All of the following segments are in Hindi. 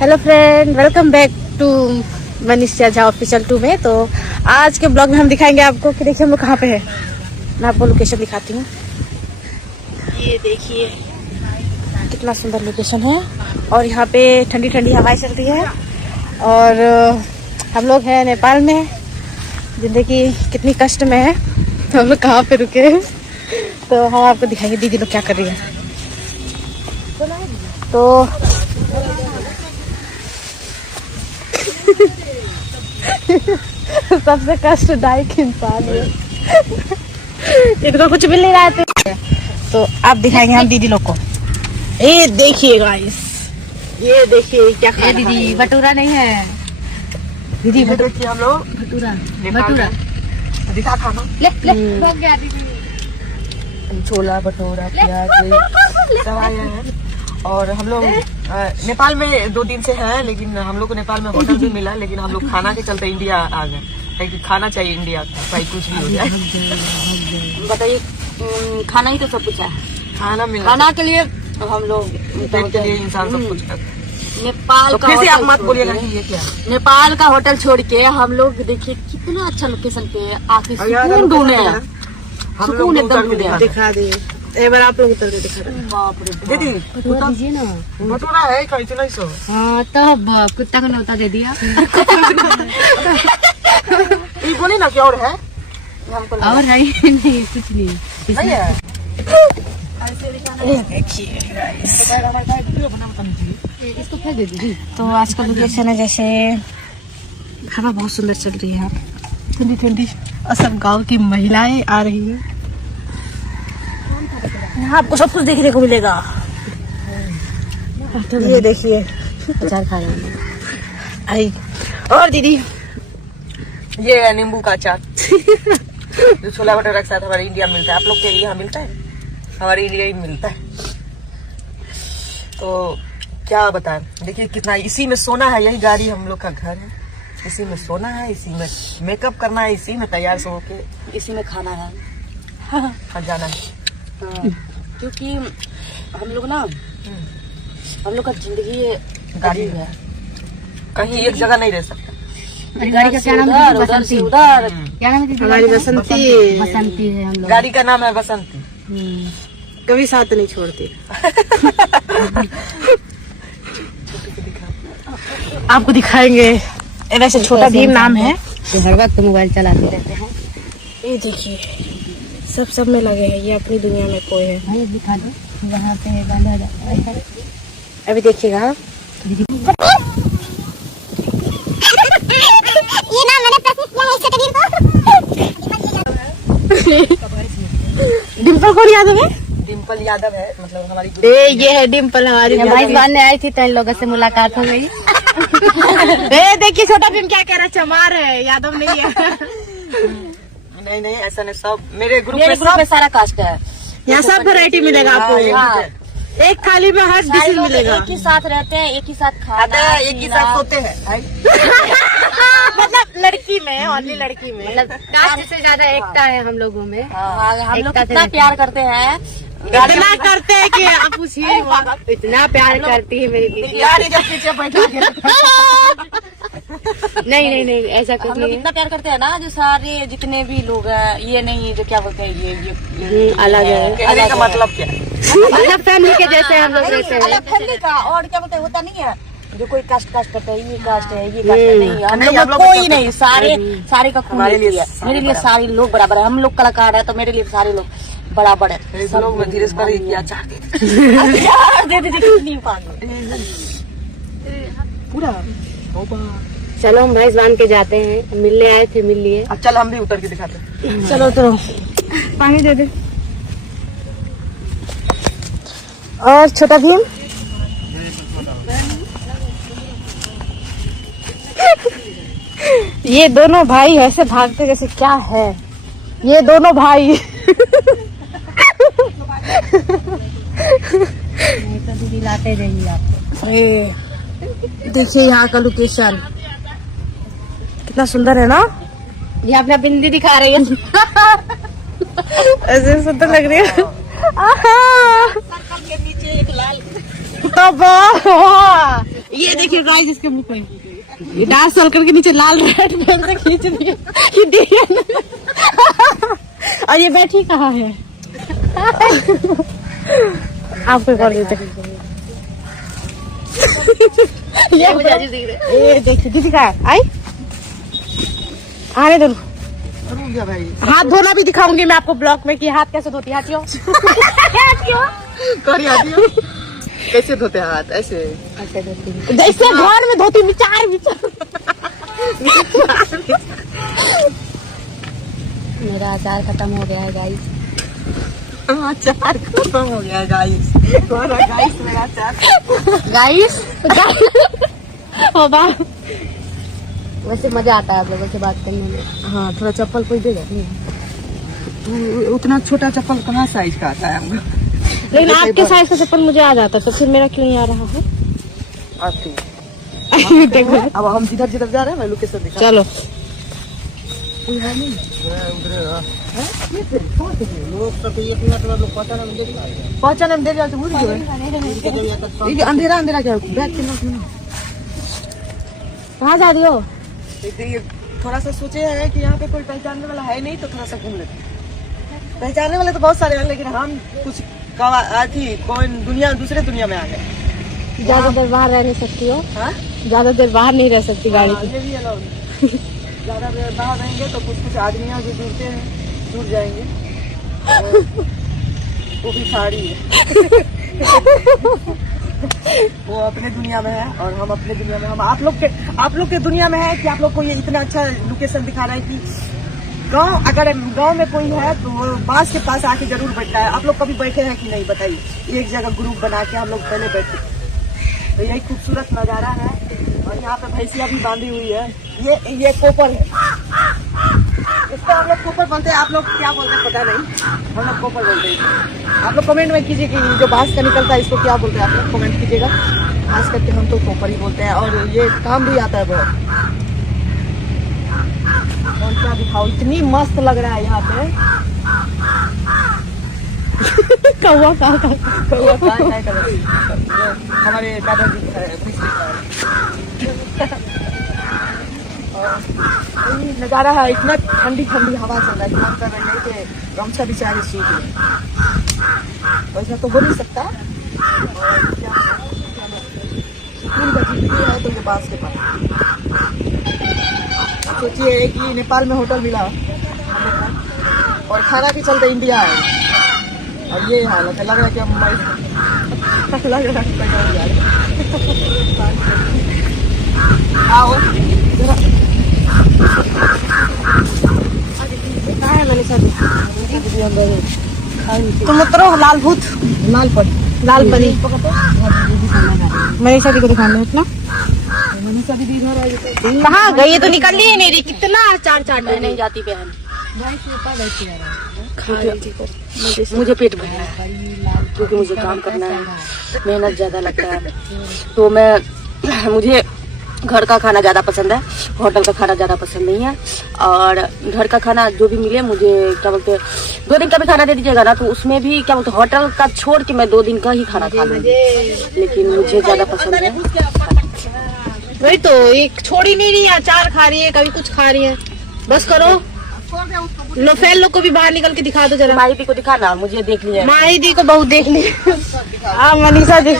Hello friend, welcome back to Manisha Jha official 2 में। तो आज के ब्लॉग में हम दिखाएंगे आपको कि देखिए हम लोग कहाँ पे हैं। मैं आपको लोकेशन दिखाती हूँ। ये देखिए कितना सुंदर लोकेशन है और यहाँ पे ठंडी ठंडी हवाएं चल रही है। और हम लोग हैं नेपाल में। जिंदगी कितनी कष्ट में है तो हम लोग कहाँ पे रुके हैं तो हम आपको दिखाएंगे दीदी लोग क्या कर रही है। तो सबसे कष्टदायक इंसान है, इनको कुछ मिल नहीं रहा है। तो आप दिखाएंगे हम दीदी लोग को। ये देखिए गाइस, ये देखिए क्या खा दीदी। भटूरा नहीं है दीदी, देखिए हम लोग भटूरा भटूरा दिखा खाना हो गया दीदी। छोला भटूरा प्याज सब आए हैं। और हम लोग नेपाल में 2 दिन से हैं, लेकिन हम लोग को नेपाल में होटल भी मिला, लेकिन हम लोग खाना के चलते इंडिया आ गए क्योंकि खाना चाहिए इंडिया का, भाई कुछ भी हो जाए। बताइए, खाना ही तो सब कुछ है। खाना मिला, खाना के लिए हम लोग पेट के लिए इंसान सब कुछ करता है। नेपाल तो का फिर से आप होटल मत बोलिएगा छोड़ कि ये क्या है। के, नेपाल का होटल छोड़ के हम लोग देखिए कितना अच्छा लोकेशन पे आके सुकून ढूंढे हैं। हम सुकून लोग एकदम उतर के दिखा दिए। एक बार आप लोग उतर के दिखा दीजिए। बाप रे दीदी भटूरा दीजिए ना। भटूरा है का इतना ही सो। हाँ तब कुत्ता को न्योता दे दिया। ये बोली ना क्या और है हमको और नहीं नहीं कुछ नहीं नहीं है। इसको फेंक दे दीदी। तो आज का लोकेशन है, जैसे हवा बहुत सुंदर चल रही है, ठंडी ठंडी, और सब गाँव की महिलाएं आ रही हैं। यहाँ आपको सब कुछ देखने को मिलेगा। ये देखिए अचार खा रहे हैं। आई और दीदी ये है नींबू का अचार जो छोला भटूरा के साथ हमारे इंडिया में मिलता है। आप लोग के यहाँ मिलता है, हमारे इंडिया ही मिलता है। तो क्या बताएं, देखिए कितना, इसी में सोना है। यही गाड़ी हम लोग का घर है, इसी में सोना है, इसी में मेकअप करना है, इसी में तैयार से होके इसी में खाना है। हाँ जाना है। हाँ, क्योंकि हम लोग ना, हम लोग का जिंदगी गाड़ी है, कहीं एक जगह नहीं रह सकता। गाड़ी का क्या नाम है? उधर से उधर। क्या नाम है? हमारी बसंती। बसंती है हम लोग। गाड़ी का नाम है बसंती। कभी साथ नहीं छोड़ती। आपको दिखाएंगे। वैसे छोटा भीम नाम है, तो हर वक्त मोबाइल चलाते रहते हैं। ये देखिए सब में लगे हैं। ये अपनी दुनिया में कोई है। दिखा दो वहाँ पे बांधा जाता है। अभी देखिएगा ये ना मैंने प्रैक्टिस किया है इससे कबीर को। डिम्पल कौन यादव है? डिम्पल यादव है, मतलब हमारी ये है डिम्पल हमारी भाई बनने आई थी, तो इन लोगों से मुलाकात हो गई। देखिए छोटा भीम क्या कह रहा, चमार है, यादव नहीं है। नहीं ऐसा नहीं, सब मेरे ग्रुप में सारा कास्ट है। यहाँ सब वैरायटी मिलेगा आपको। हाँ, एक थाली में हर डिश मिलेगा। एक ही साथ रहते हैं, एक ही साथ खाना आता है, एक ही साथ सोते हैं। मतलब लड़की में, ओनली लड़की में, मतलब कास्ट से ज्यादा एकता है हम लोगों में। हम लोग कितना प्यार करते हैं। इतना करते हैं कि आप पूछिए, इतना प्यार करती है मेरी यार जब पीछे बैठा नहीं ऐसा कुछ हम लोग नहीं इतना प्यार करते हैं ना, जो सारे जितने भी लोग हैं, ये नहीं जो क्या बोलते हैं, ये अलग है। कहने का मतलब क्या है? मतलब फैमिली के जैसे हम लोग रहते हैं। अलग फैमिली का, और क्या बोलते हैं, होता नहीं है जो कोई कास्ट करता है, ये कास्ट है, ये कास्ट है, नहीं हम लोग कोई नहीं, सारे का खून एक ही है। मेरे लिए सारे लोग बराबर है। हम लोग कलाकार है तो मेरे लिए सारे लोग बराबर है। सब लोग धीरे से करे कि अचार दे पूरा चलो हम भैंस बांध के जाते हैं। मिलने आए थे, मिल लिए। अब चल हम भी उतर के दिखाते हैं। चलो तो पानी दे दे। और छोटा भीम ये दोनों भाई ऐसे भागते जैसे क्या है, ये दोनों भाई। तो दीदी लाते रहिए आपको। देखिए यहाँ का लोकेशन कितना सुंदर है ना। ये अपना बिंदी दिखा रही है। ऐसे सुंदर लग रही है। के नीचे एक लाल तब ये देखिए गाइस इसके मुंह पे ये डार्क सर्कल के नीचे लाल रेड पेन से खींच दिया ये देखिए और ये बैठी कहाँ है आपको कर देते ये देखिए दीदी का आई आने दो भाई हाथ धोना भी दिखाऊंगी मैं आपको ब्लॉग में कि हाथ कैसे धोती है हाथियों कैसे धोते हैं हाथ ऐसे जैसे घर में धोती विचार मेरा अचार खत्म हो गया है गाइस। अचार खत्म हो गया गाइस। गाइस मेरा अचार गाइस हो बा वैसे मजा आता है आप लोगों से बात करने में। हाँ थोड़ा चप्पल कोई देगा तू उतना छोटा चप्पल कहाँ साइज का आता है हमको लेकिन आपके साइज का चप्पल मुझे आ जाता तो फिर मेरा क्यों नहीं आ रहा है आपकी देखो अब हम जिधर जिधर जा रहे हैं मैं लोकेशन दिखा चलो पहचाने में देर जाते भूल गए अंधेरा अंधेरा क्या बैठ के कहाँ जा रही हो थोड़ा सा सोचे है कि यहाँ पे कोई पहचानने वाला है नहीं तो थोड़ा सा घूम लेते पहचानने वाले तो बहुत सारे हैं लेकिन हम कुछ कौन दुनिया दूसरे दुनिया में आ गए ज्यादा देर बाहर रह नहीं सकती हो हाँ ज्यादा देर बाहर नहीं रह सकती गाड़ी की ये भी अलाउड ज्यादा देर बाहर रहेंगे तो कुछ आदमियाँ जो जुड़ते हैं जुड़ जाएंगे वो भी साड़ी है वो अपने दुनिया में है और हम अपने दुनिया में हम आप लोग के दुनिया में है कि आप लोग को ये इतना अच्छा लोकेशन दिखा रहा है कि अगर गांव में कोई है तो वो बांस के पास आके जरूर बैठता है। आप लोग कभी बैठे हैं कि नहीं बताइए। एक जगह ग्रुप बना के हम लोग पहले बैठे तो यही खूबसूरत नजारा है और यहाँ पे भैंसिया भी बांधी हुई है। ये कोपर है इसको हम लोग कोपर बोलते हैं। आप लोग क्या बोलते हैं पता नहीं हम लोग कोपर बोलते हैं। आप लोग कमेंट में कीजिए कि जो बांस का निकलता है इसको क्या बोलते हैं। आप लोग कमेंट कीजिएगा। खास करके हम तो कोपर ही बोलते हैं और ये काम भी आता है बहुत। और क्या दिखाओ इतनी मस्त लग रहा है यहाँ पे कौवा हमारे दादाजी नजारा है। इतना ठंडी ठंडी हवा चल रहा है मन कर रही है कि गमछा बिचारे सूख गए। वैसा तो हो नहीं सकता सुकून का जिंदगी है तो ये बांस के पास। सोचिए कि नेपाल में होटल मिला और खाना के चलते इंडिया है और ये हालत है। लग रहा है कि हम लग रहा है आओ तुम उतरो लाल भूत लाल परी मनीषा दी को दिखाना इतना मनीषा दीदी इधर कहाँ गई? ये तो निकल ही नहीं रही। कितना चाट मैं नहीं जाती बहन। मुझे पेट भरना है क्योंकि मुझे काम करना है, मेहनत ज्यादा लगता है तो मुझे घर का खाना ज़्यादा पसंद है, होटल का खाना ज़्यादा पसंद नहीं है। और घर का खाना जो भी मिले मुझे क्या बोलते 2 दिन का भी खाना दे दीजिएगा ना तो उसमें भी क्या बोलते होटल का छोड़ के मैं 2 दिन का ही खाना खा लूँगी, लेकिन मुझे ज़्यादा पसंद है। वही तो एक छोड़ ही नहीं रही है, अचार खा रही है कभी कुछ खा रही है। बस करो नोफेल लोग को भी बाहर निकल के दिखा दो जरा। माही को दिखाना, मुझे देख लिया। माही दी को बहुत देख ली। हाँ मनीषा दी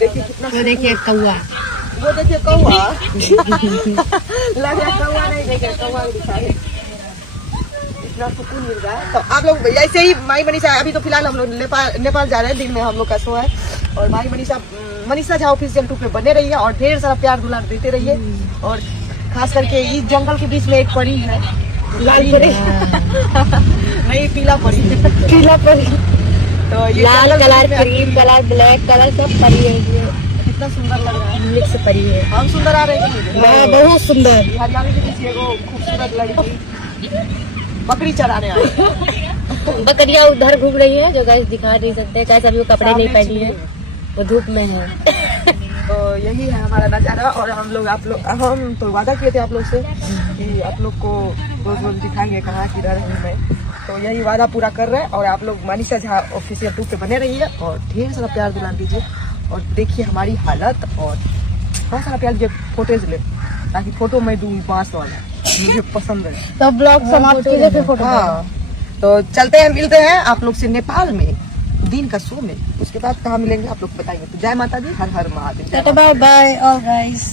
देखिए कितना देखिए कौआ वो देखिए कौआ लग रहा कौआ नहीं देखिए कौआ दिखाई इतना सुकून मिल रहा है। तो आप लोग ऐसे ही माई मनीषा अभी तो फिलहाल हम लोग नेपाल जा रहे हैं, दिन में हम लोग का शो है और माई मनीषा झा ऑफिशियल 2 पे बने रहिए और ढेर सारा प्यार दुलार देते रहिए। और खास करके इस जंगल के बीच में एक परी है, लाल परी नहीं पीला परी तो ये लाल colour, cream colour, black colour सब परी है। कितना सुंदर लग रहा है, मिक्स परी है। हम सुंदर आ रहे हैं बहुत सुंदर। हरियाणा के पीछे एगो खूबसूरत लड़की बकरी चराने आई। बकरियाँ उधर घूम रही है जो गाइस दिखा नहीं सकते, कैसे अभी वो कपड़े नहीं पहनी है, वो धूप में है। तो यही है हमारा नजारा। और हम तो वादा किए थे आप लोग से कि आप लोग को रोज रोज दिखाएंगे कहाँ की रह रही मैं। तो यही वादा पूरा कर रहे हैं। और आप लोग मनीषा झा ऑफिशियल 2 पे बने रहिए और ढेर सारा प्यार दिला दीजिए। और देखिए हमारी हालत, और बहुत सारा प्यार दीजिए। फोटोज ले, ताकि फोटो मैं दूँ बांस वाला, मुझे पसंद है। तो ब्लॉग समाप्त कीजिए फिर फोटो। हाँ, तो चलते हैं, मिलते हैं आप लोग से नेपाल में दिन का शो में। उसके बाद कहाँ मिलेंगे आप लोग बताइए। तो जय माता दी, हर हर Mahadev. Bye bye all guys.